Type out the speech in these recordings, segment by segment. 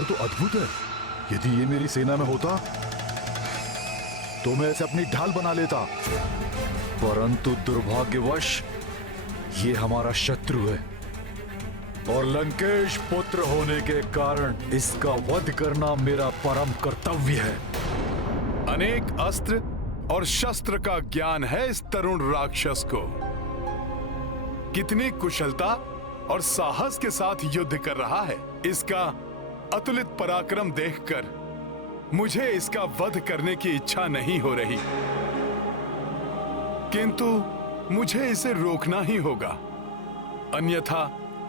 वानर तो अद्भुत है। यदि ये मेरी सेना में होता तो मैं इसे अपनी ढाल बना लेता, परंतु दुर्भाग्यवश ये हमारा शत्रु है और लंकेश पुत्र होने के कारण इसका वध करना मेरा परम कर्तव्य है। अनेक अस्त्र और शस्त्र का ज्ञान है इस तरुण राक्षस को। कितनी कुशलता और साहस के साथ युद्ध कर रहा है। इसका अतुलित पराक्रम देखकर मुझे इसका वध करने की इच्छा नहीं हो रही, किंतु मुझे इसे रोकना ही होगा, अन्यथा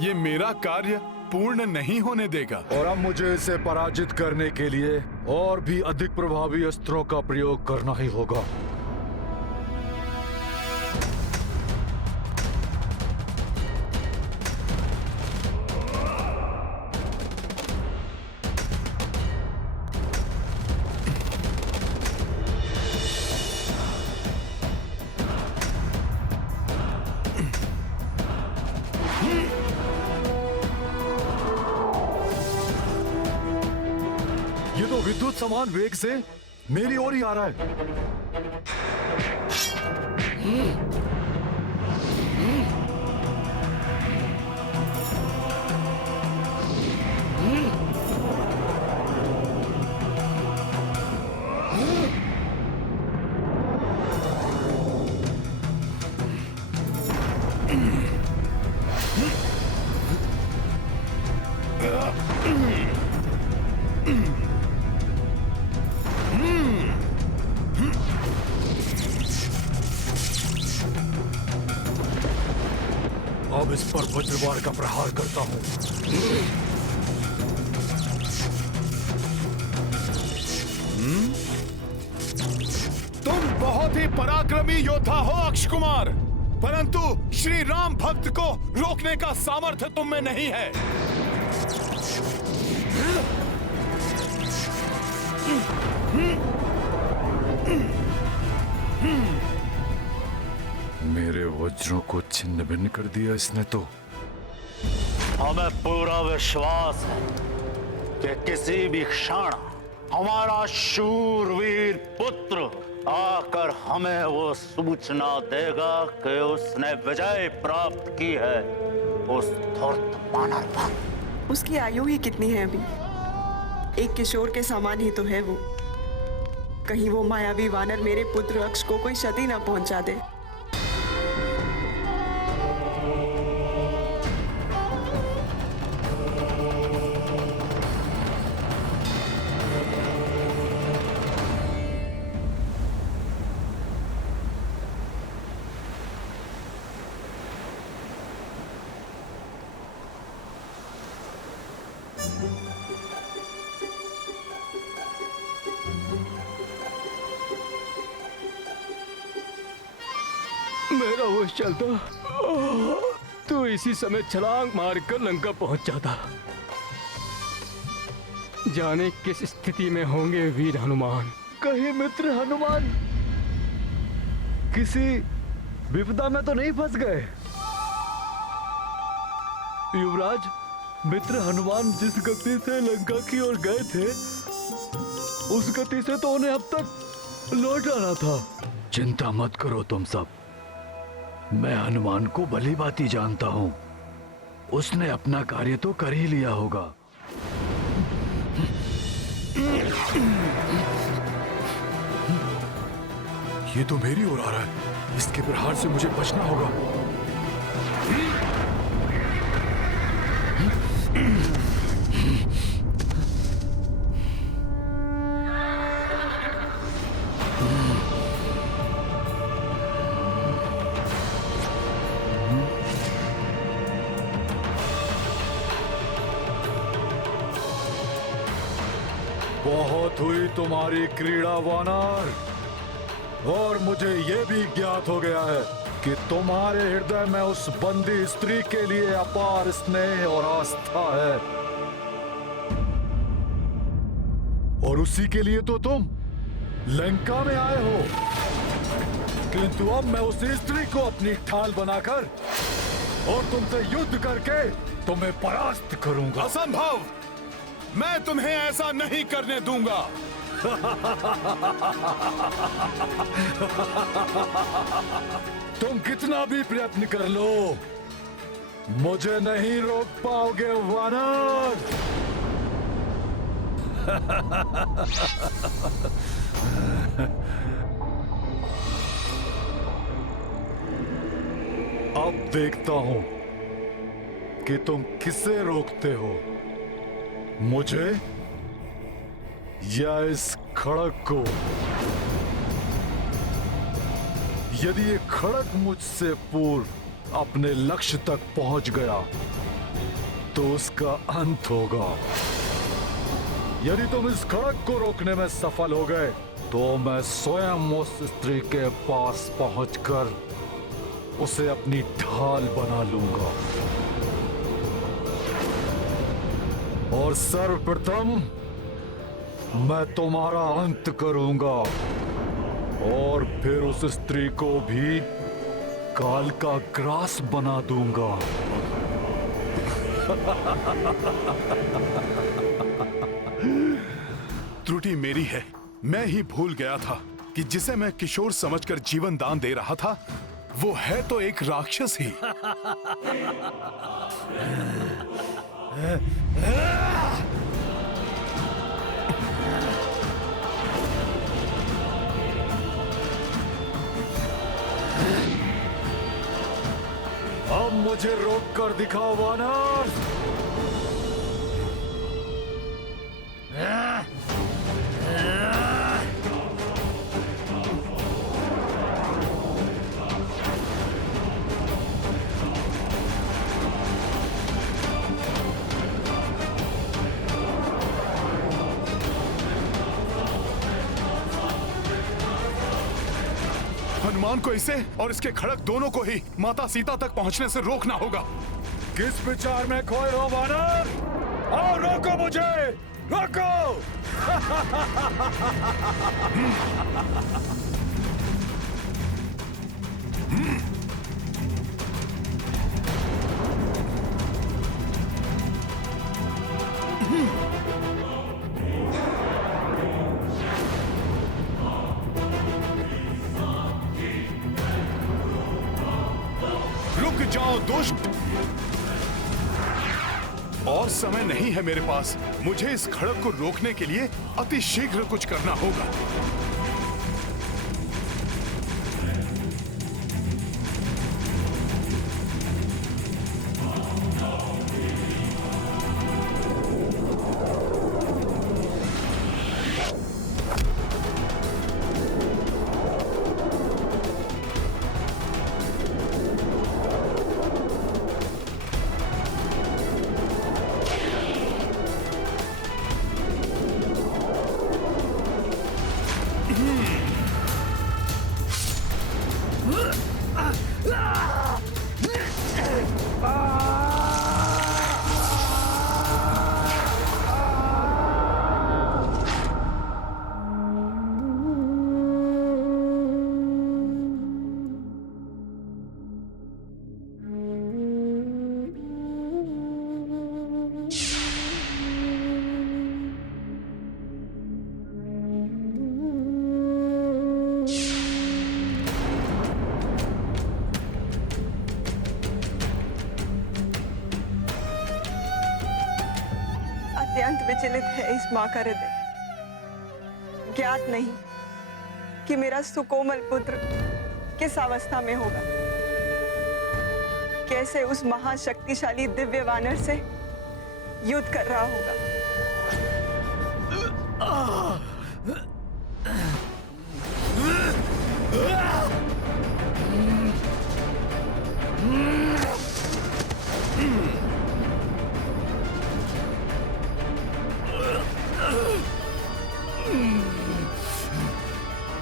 ये मेरा कार्य पूर्ण नहीं होने देगा। और अब मुझे इसे पराजित करने के लिए और भी अधिक प्रभावी अस्त्रों का प्रयोग करना ही होगा। ये तो विद्युत समान वेग से मेरी ओर ही आ रहा है। अब इस पर वज्रवार का प्रहार करता हूं। तुम बहुत ही पराक्रमी योद्धा हो अक्ष कुमार, परंतु श्री राम भक्त को रोकने का सामर्थ्य तुम में नहीं है। मेरे वज्रों को छिन्न भिन्न कर दिया इसने तो। हमें पूरा विश्वास है कि किसी भी क्षण हमारा शूरवीर पुत्र आकर हमें वो सूचना देगा कि उसने विजय प्राप्त की है उस धूर्त वानर पर। उसकी आयु ही कितनी है अभी? एक किशोर के समान ही तो है वो। कहीं वो मायावी वानर मेरे पुत्र अक्ष को कोई क्षति ना पहुंचा दे। मेरा होश चलता तो इसी समय छलांग मारकर लंका पहुंच जाता। जाने किस स्थिति में होंगे वीर हनुमान। कहीं मित्र हनुमान किसी विपदा में तो नहीं फंस गए? युवराज, मित्र हनुमान जिस गति से लंका की ओर गए थे उस गति से तो उन्हें अब तक लौट आना था। चिंता मत करो तुम सब, मैं हनुमान को भली भांति जानता हूं। उसने अपना कार्य तो कर ही लिया होगा। ये तो मेरी ओर आ रहा है, इसके प्रहार से मुझे बचना होगा। बहुत हुई तुम्हारी क्रीड़ा वानर, और मुझे यह भी ज्ञात हो गया है कि तुम्हारे हृदय में उस बंदी स्त्री के लिए अपार स्नेह और आस्था है, और उसी के लिए तो तुम लंका में आए हो। किंतु अब मैं उस स्त्री को अपनी ढाल बनाकर और तुमसे युद्ध करके तुम्हें परास्त करूंगा। असंभव! मैं तुम्हें ऐसा नहीं करने दूंगा। तुम कितना भी प्रयत्न कर लो, मुझे नहीं रोक पाओगे वानर। अब देखता हूं कि तुम किसे रोकते हो, मुझे या इस खड़क को। यदि ये खड़क मुझसे पूर्व अपने लक्ष्य तक पहुंच गया तो उसका अंत होगा। यदि तुम इस खड़क को रोकने में सफल हो गए तो मैं स्वयं उस स्त्री के पास पहुंचकर उसे अपनी ढाल बना लूंगा और सर्वप्रथम मैं तुम्हारा अंत करूंगा और फिर उस स्त्री को भी काल का ग्रास बना दूंगा। त्रुटि मेरी है। मैं ही भूल गया था कि जिसे मैं किशोर समझकर जीवन दान दे रहा था वो है तो एक राक्षस ही। अब मुझे रोक कर दिखाओ वानर। हनुमान को इसे और इसके खड़क दोनों को ही माता सीता तक पहुंचने से रोकना होगा। किस विचार में खोए हो वानर? आओ रोको मुझे, रोको। रुक जाओ दुष्ट। और समय नहीं है मेरे पास। मुझे इस खड़क को रोकने के लिए अति शीघ्र कुछ करना होगा। अत्यंत विचलित है इस मां का हृदय। ज्ञात नहीं कि मेरा सुकोमल पुत्र किस अवस्था में होगा, कैसे उस महाशक्तिशाली दिव्य वानर से युद्ध कर रहा होगा।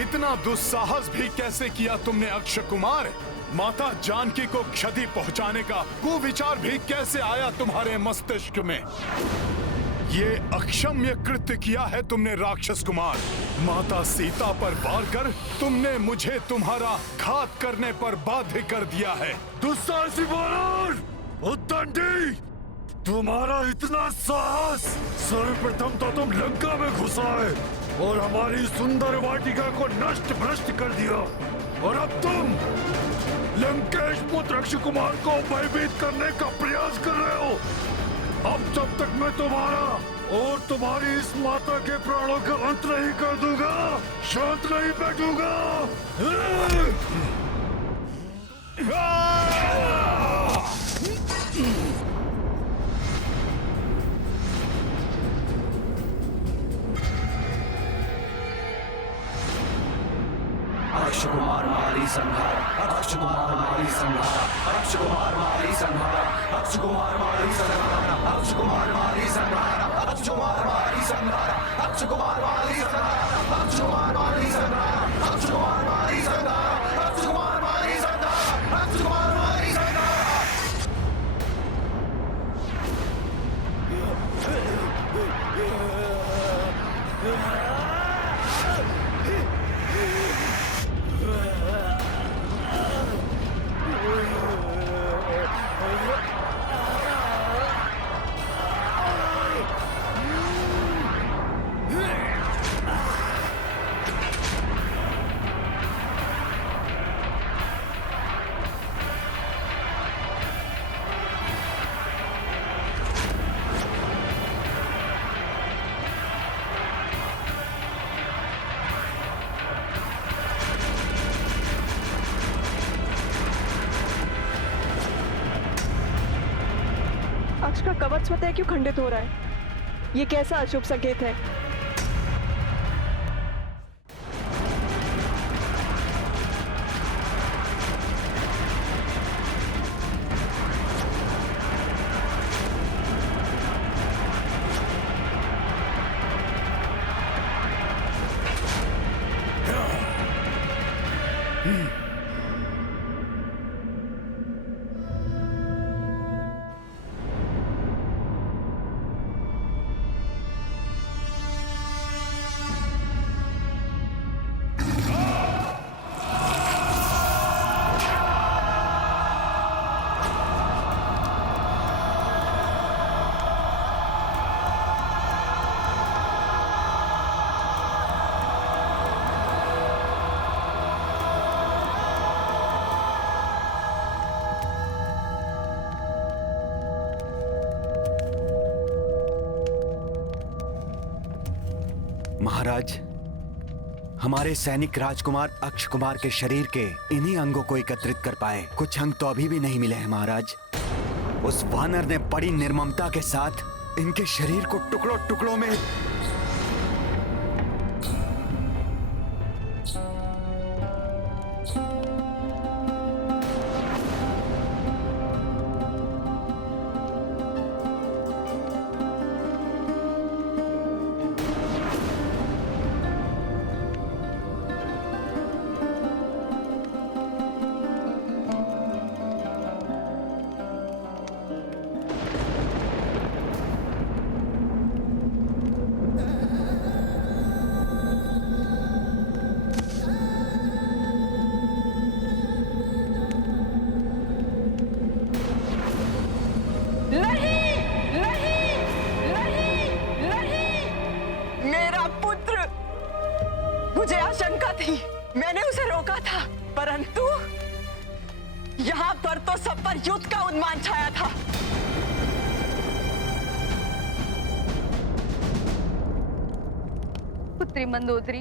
इतना दुस्साहस भी कैसे किया तुमने अक्षय कुमार? माता जानकी को क्षति पहुंचाने का कुविचार भी कैसे आया तुम्हारे मस्तिष्क में? ये अक्षम्य कृत्य किया है तुमने राक्षस कुमार। माता सीता पर वार कर तुमने मुझे तुम्हारा घात करने पर बाध्य कर दिया है। दुस्साहसी वानर, उद्दंडी, तुम्हारा इतना साहस! सर्वप्रथम तो तुम लंका में घुस आए और हमारी सुंदर वाटिका को नष्ट भ्रष्ट कर दिया, और अब तुम लंकेश पुत्र अक्षय कुमार को भयभीत करने का प्रयास कर रहे हो। अब जब तक मैं तुम्हारा और तुम्हारी इस माता के प्राणों का अंत नहीं कर दूंगा, शांत नहीं बैठूंगा। अक्षय कुमार मारी संहार, अक्षय कुमार मारी संहार, अक्षय कुमार मारी संहार, अक्षय कुमार मारी संहार, अक्षय कुमार मारी संहार, अक्षय कुमार मारी संहार, अक्षय कुमार मारी संहार, अक्षय कुमार मारी संहार, अक्षय कुमार मारी संहार, अक्षय कुमार मारी संहार, अक्षय कुमार मारी संहार। अक्ष का कवच स्वतः क्यों खंडित हो रहा है? ये कैसा अशुभ संकेत है? महाराज, हमारे सैनिक राजकुमार अक्षय कुमार के शरीर के इन्हीं अंगों को एकत्रित कर पाए। कुछ अंग तो अभी भी नहीं मिले हैं महाराज। उस वानर ने बड़ी निर्ममता के साथ इनके शरीर को टुकड़ों टुकड़ों में मुझे आशंका थी, मैंने उसे रोका था, परंतु यहाँ पर तो सब पर युद्ध का उन्माद छाया था। पुत्री मंदोदरी,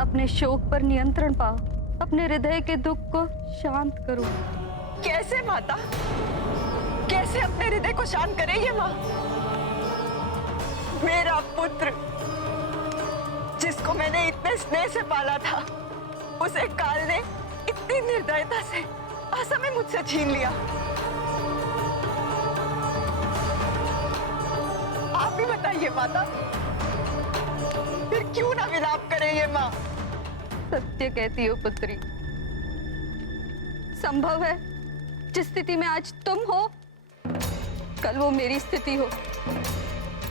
अपने शोक पर नियंत्रण पाओ, अपने हृदय के दुख को शांत करो। कैसे माता? कैसे अपने हृदय को शांत करे ये माँ? मेरा पुत्र जिसको मैंने इतने स्नेह से पाला था, उसे काल ने इतनी निर्दयता से असमय मुझसे छीन लिया। आप ही बताइए माता, फिर क्यों ना विलाप करे ये माँ? सत्य कहती हो पुत्री। संभव है जिस स्थिति में आज तुम हो, कल वो मेरी स्थिति हो।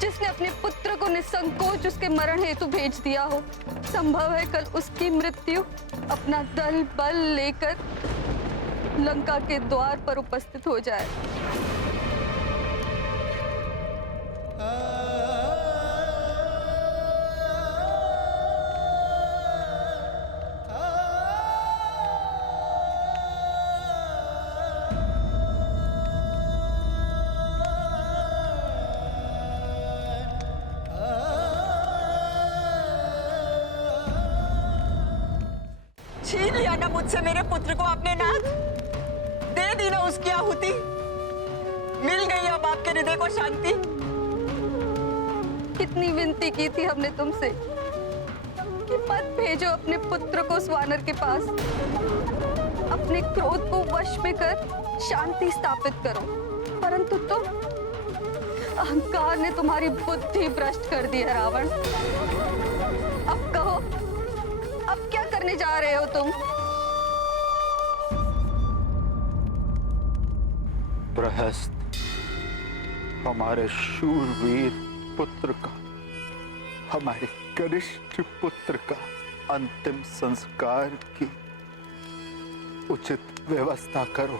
जिसने अपने पुत्र को निसंकोच उसके मरण हेतु भेज दिया हो, संभव है कल उसकी मृत्यु अपना दल बल लेकर लंका के द्वार पर उपस्थित हो जाए। ना मुझसे मेरे पुत्र को अपने नाथ, दे दी ना उसकी आहुति, मिल गई अब आपके हृदय को शांति। कितनी विनती की थी हमने तुमसे कि मत भेजो अपने पुत्र को उस वानर के पास, अपने क्रोध को वश में कर शांति स्थापित करो, परंतु तुम, अहंकार ने तुम्हारी बुद्धि भ्रष्ट कर दी है रावण। अब कहो, अब क्या करने जा रहे हो तुम? प्रहस्त हमारे शूरवीर पुत्र का, हमारे कनिष्ठ पुत्र का अंतिम संस्कार की उचित व्यवस्था करो।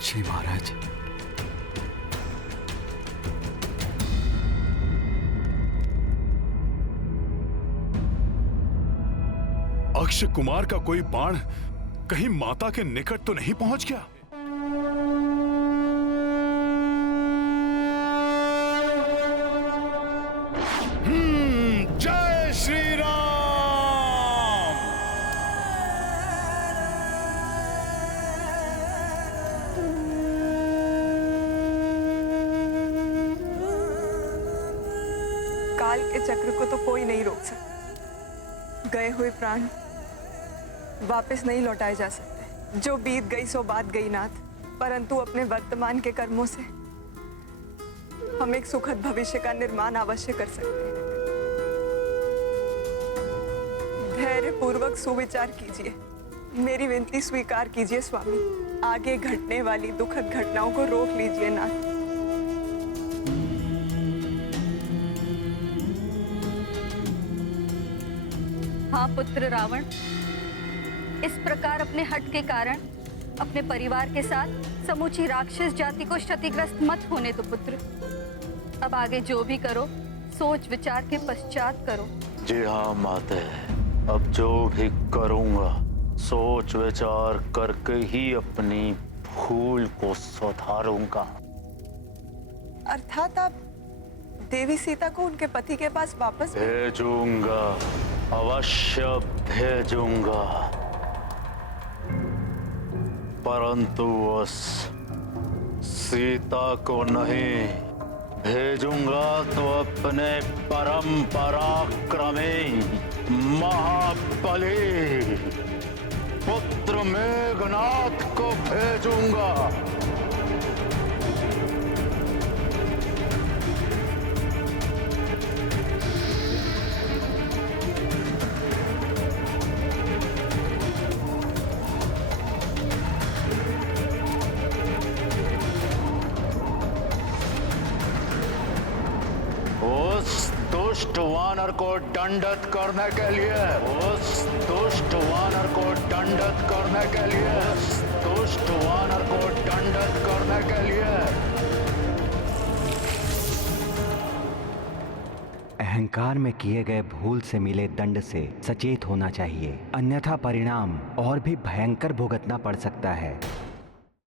जी महाराज। अक्षय कुमार का कोई बाण कहीं माता के निकट तो नहीं पहुंच गया? जय श्री राम। काल के चक्र को तो कोई नहीं रोक सकता। गए हुए प्राण वापस नहीं लौटाए जा सकते। जो बीत गई सो बात गई नाथ, परंतु अपने वर्तमान के कर्मों से हम एक सुखद भविष्य का निर्माण अवश्य कर सकते हैं। धैर्य पूर्वक सुविचार कीजिए, मेरी विनती स्वीकार कीजिए स्वामी। आगे घटने वाली दुखद घटनाओं को रोक लीजिए नाथ। हाँ पुत्र रावण, इस प्रकार अपने हट के कारण अपने परिवार के साथ समूची राक्षस जाति को क्षतिग्रस्त मत होने दो पुत्र। अब आगे जो भी करो सोच विचार के पश्चात करो। जी हाँ माते, अब जो भी करूंगा सोच विचार करके ही अपनी भूल को सुधारूंगा। अर्थात आप देवी सीता को उनके पति के पास वापस भेजूंगा, अवश्य भेजूंगा, परंतु उस सीता को नहीं भेजूंगा तो अपने परम पराक्रमी महाबली पुत्र मेघनाथ को भेजूंगा। उस दुष्ट वानर को दंडित करने के लिए, उस दुष्ट वानर को दंडित करने के लिए, उस दुष्ट वानर को दंडित करने के लिए। अहंकार में किए गए भूल से मिले दंड से सचेत होना चाहिए, अन्यथा परिणाम और भी भयंकर भुगतना पड़ सकता है।